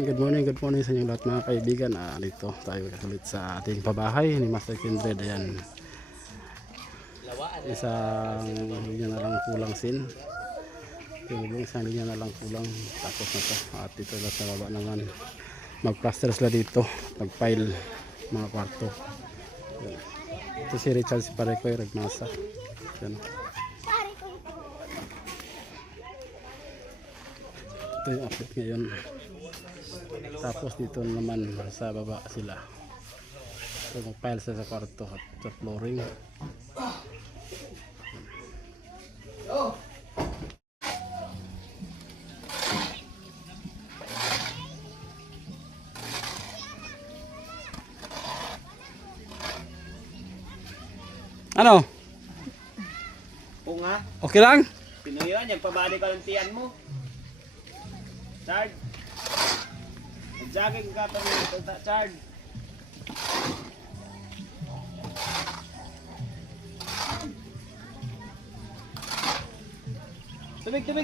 Good morning sa inyong lahat mga kaibigan. Dito tayo ulit sa ating pabahay ni Master Kindred. Ayan, isang linya na lang kulang sin. Yung isang linya na lang kulang, tapos na to. At dito na sa baba naman, mag-plaster sila dito, mag-pile mga kwarto. Ayan. Ito si Richard, si Parekoy, Ragmasa. Ayan. Ito yung update ngayon. Tapos dito naman sa baba sila, so mag-pile sa kwarto at sa flooring. Ano? Oo nga. Okay lang? Pinoy yan, pabali ka ng tiyan mo. Chard. Mag-jogging ka pa rin, Chard.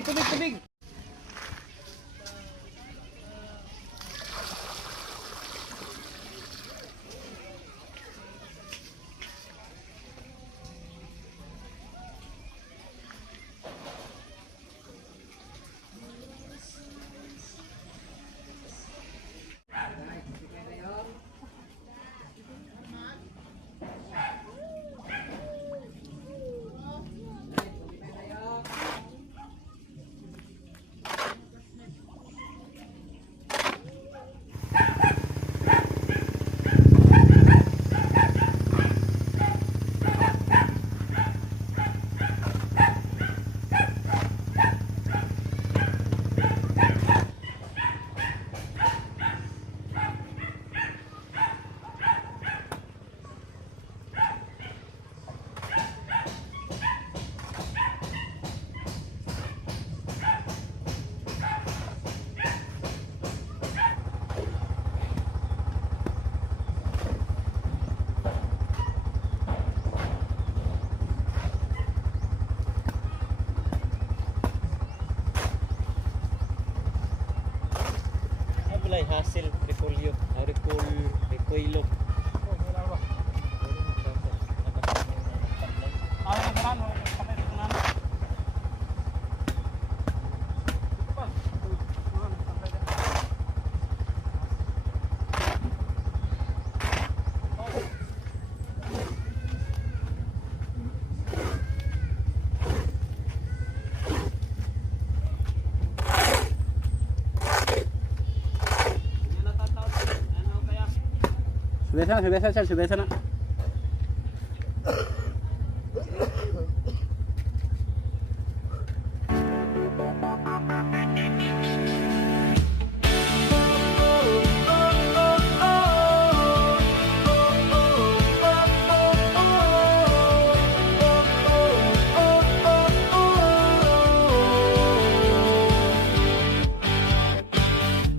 Tubig! Hasil, repolyo, repoilo. Sudah sana.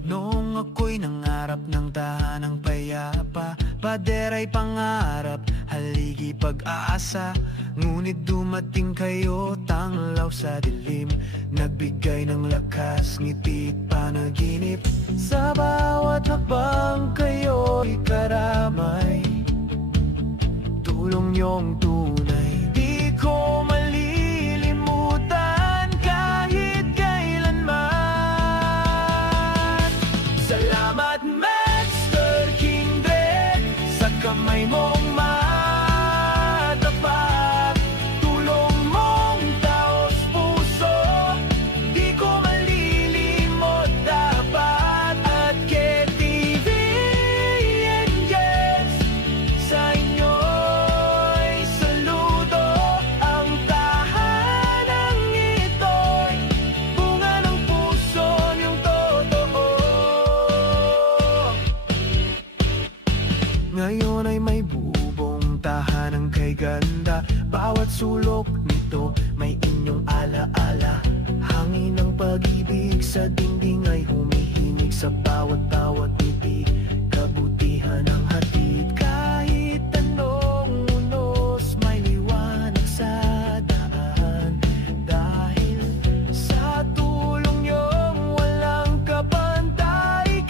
Noong ako'y nangarap ng tahanang payapa, pader ay pangarap, haligi pag-asa. Ngunit dumating kayo, tanglaw sa dilim, nagbigay ng lakas, ngiti at panaginip. Sa bawat hakbang kayo'y karamay, tulong niyong tunay, di ko malilimutan kahit kailanman. Salamat Master Kindred, sa kamay mong matapat, tulong mong taos puso, di ko malilimot dapat. At KTV and yes, sa inyo'y saludo. Ang tahanang ito'y bunga ng puso niyong totoo. Ngayon ay may bubong tahanang kay ganda, bawat sulok nito may inyong alaala. Hangin ng pag-ibig sa dingding ay humihinig sa bawat ngiti, kabutihan ang hatid. Kahit anong unos may liwanag sa daan, dahil sa tulong niyong walang kapantay.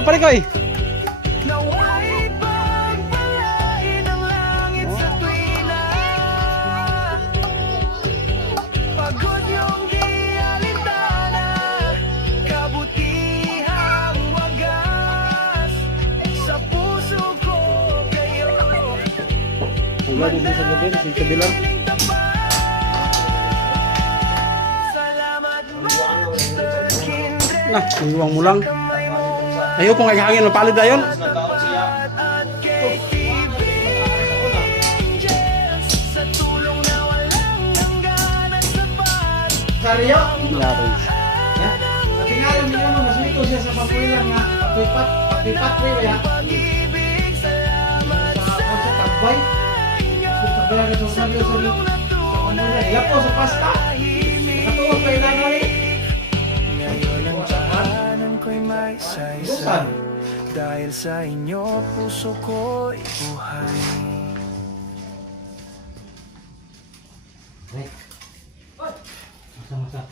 Ikaw pare koy. Nawa'y pagpalain ang langit sa tuwina. Pagod yung di alintana, kabutihang wagas sa puso ko kayo. Ang gabi din sa gabi, si Kabilang. Piling tapat. Salamat Master Kindred. Nah, iwang mo lang. Kamay mo Ayaw pong hangin mapalid dayon. at KTV Angels, sa tulong na walang hanggan at sapat. Saryo? Laban. Ya. Kasi nga alam niyo naman, mas mito siya sa papuilan nga papipat way ba ya? Pag-ibig, salamat Sa ako sa tagbay. Sa kaya ka sa saryo sa pamulan. Ila po sa pasta. Katuwa kayo na gani. ngayon ang tahanan ko'y may saysay. Bukan. Dahil sa inyo, puso ko'y buhay. Masa-masa.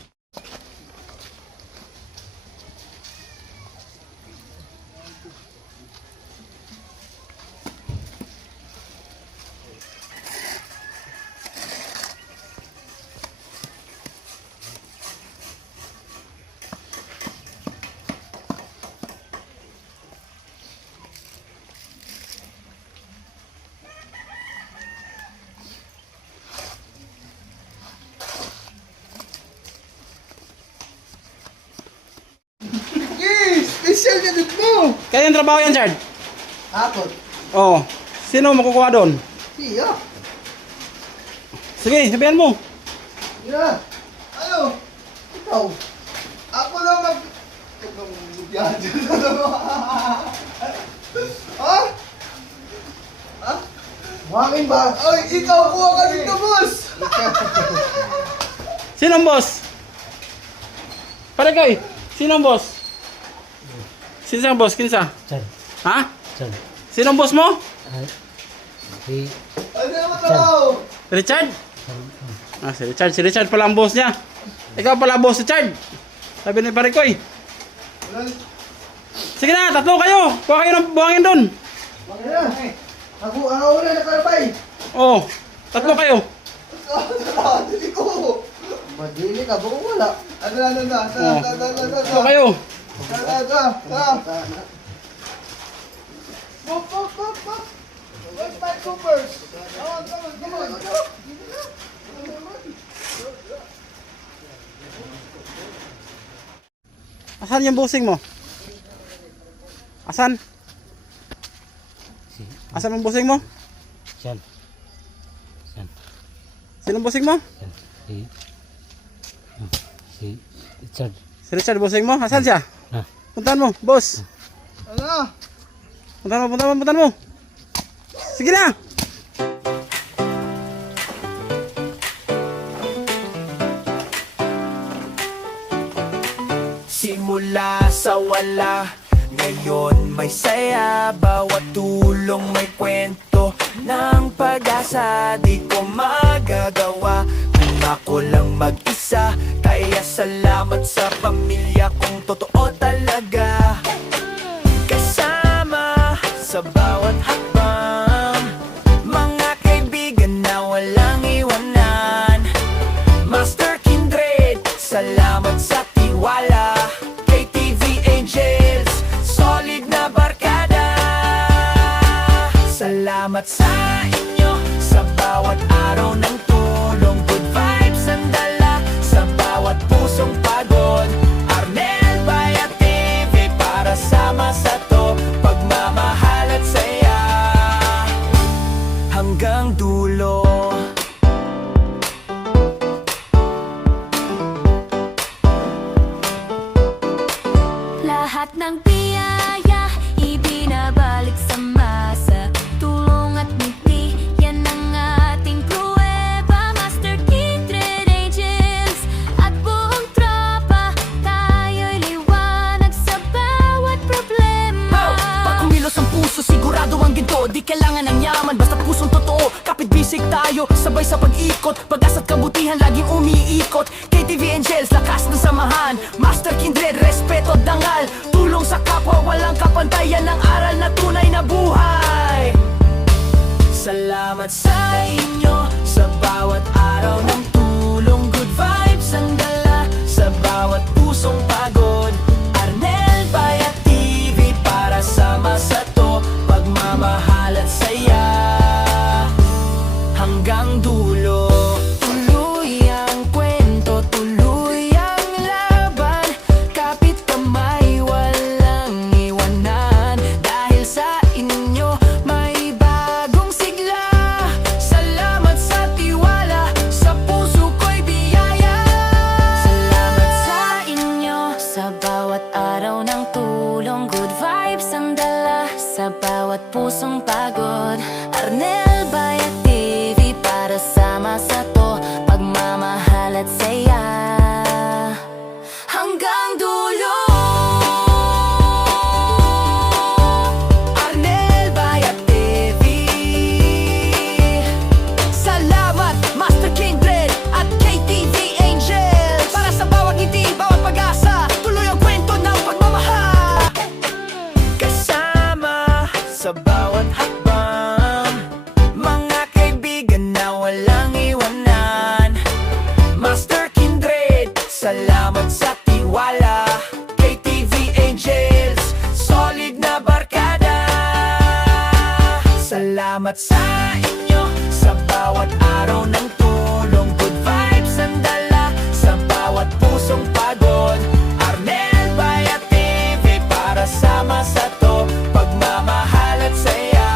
Special ka dito mo! Kaya yung trabaho yan, Chard? Akot. Oo. Sino makukuha doon? Iya. Sige, sabihan mo. Iya. Ano? Ikaw. Ako lang mag... Yan. Ha? Ha? Buhangin ba? Ay, ikaw kuha ka dito, boss! Sino ang boss? Pare koy, sino ang boss? Sino ang boss? Kinsa? Chan. Ha? Chan. Sino ang boss mo? Si Ano naman trabaho? Richard? Ah, si Richard. Si Richard pala ang boss niya. Ikaw pala ang boss, Richard. Sabi ni pare koy. Sige na, tatlo kayo. Kuha kayo ng buhangin doon. Bakit na? Ako una nakalabay. Oo. Tatlo kayo. Dili ko. Madili ka, baka wala. Ano na. Tatlo kayo. Pop. Where's my coopers? Come on. Asan yung bossing mo? Asan? Asan ang bossing mo? Chan. Chan. Sino ang bossing mo? Chan. Si Richard. Si Richard bossing mo? Asan siya? Ah. Puntahan mo, boss. Ano? Puntahan mo. Sige na. Simula sa wala, ngayon may saya. Bawat tulong may kwento ng pag-asa. Di ko magagawa kung ako lang mag-isa. Kaya salamat sa pamilya kong totoo talaga. Kasama sa bawat hakbang, mga kaibigan na walang iwanan. Master Kindred, salamat sa tiwala. KTV Angels, solid na barkada. Salamat sa inyo sa bawat araw ng tulong. Good vibes ang dala sa bawat pusong pagod. Arnel Bayat TV para sama sa to. Pagmamahal at saya hanggang dulo. Lahat ng biyaya ibinabalik sa masa. Tulong at ngiti, yan ang ating pruweba. Master Kindred Angels at buong tropa, tayo'y liwanag sa bawat problema. Pag kumilos ang puso, sigurado ang ginto. Di kailangan ng yaman, basta pusong totoo. Kapit bisig tayo, sabay sa pag-ikot. Pag-asa't kabutihan, laging umiikot. KTV Angels, lakas ng samahan. Master Kindred, respeto, dangal. Tulong sa kapwa, walang kapantayan ng aral na tunay na buhay. Salamat sa inyo sa bawat araw ng tulong. Good vibes ang dala sa bawat pusong pagod. Arnel Bayat TV para sama sa to, pagmamahal at saya hanggang dulo. Tuloy ang kwento, tuloy ang laban, kapit kamay, walang iwanan. Dahil sa inyo may bagong sigla. Salamat sa tiwala, sa puso ko'y biyaya. Salamat sa inyo sa bawat araw ng tulong. Good vibes ang dala sa bawat pusong pagod. Arnel Bayat TV para sama sa to, pagmamahal at saya hanggang dulo. Arnel Bayat TV. Salamat Master Kindred at KTV Angels para sa bawat ngiti, bawat pag-asa. Tuloy ang kwento ng pagmamahal, kasama sa bawat hakbang. Mga kaibigan na walang iwanan. Master Kindred, salamat sa tiwala. KTV Angels, solid na barkada. Salamat sa inyo sa bawat araw ng tulong. Good vibes ang dala sa bawat pusong pagod. Arnel Bayat TV para sama sa to, pagmamahal at saya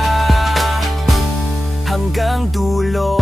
hanggang dulo.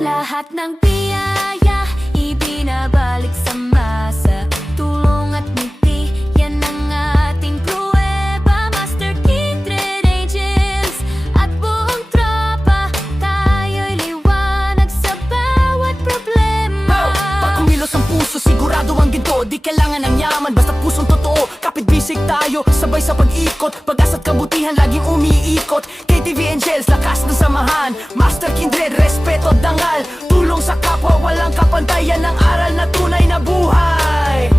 Lahat ng biyaya ibinabalik sa masa. Tulong at ngiti, yan ang ating pruweba. Master Kindred Angels at buong tropa, tayo'y liwanag sa bawat problema. Pag kumilos ang puso, sigurado ang ginto. Di kailangan ng yaman, basta pusong totoo. Kapit bisig tayo, sabay sa pag-ikot. Pag-asa't kabutihan, laging umiikot. KTV Angels, lakas ng samahan. Master Kindred, respeto, dangal. Tulong sa kapwa, walang kapantayan ng aral na tunay na buhay.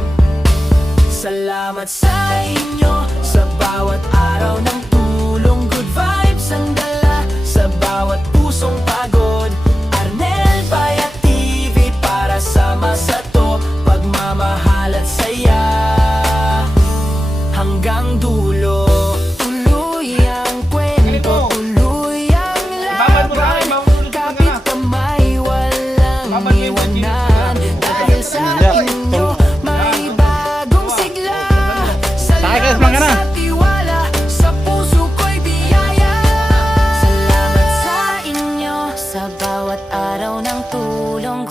Salamat sa inyo sa bawat araw ng tulong. Good vibes ang dala sa bawat pusong pagod. Arnel Bayat TV para sama sa to, pagmamahal at saya hanggang dulo. Tuloy ang kwento, tuloy ang laban, kapit kamay, walang iwanan. Dahil sa inyo may bagong sigla. Sakay ka, Salamat sumang ka na. sa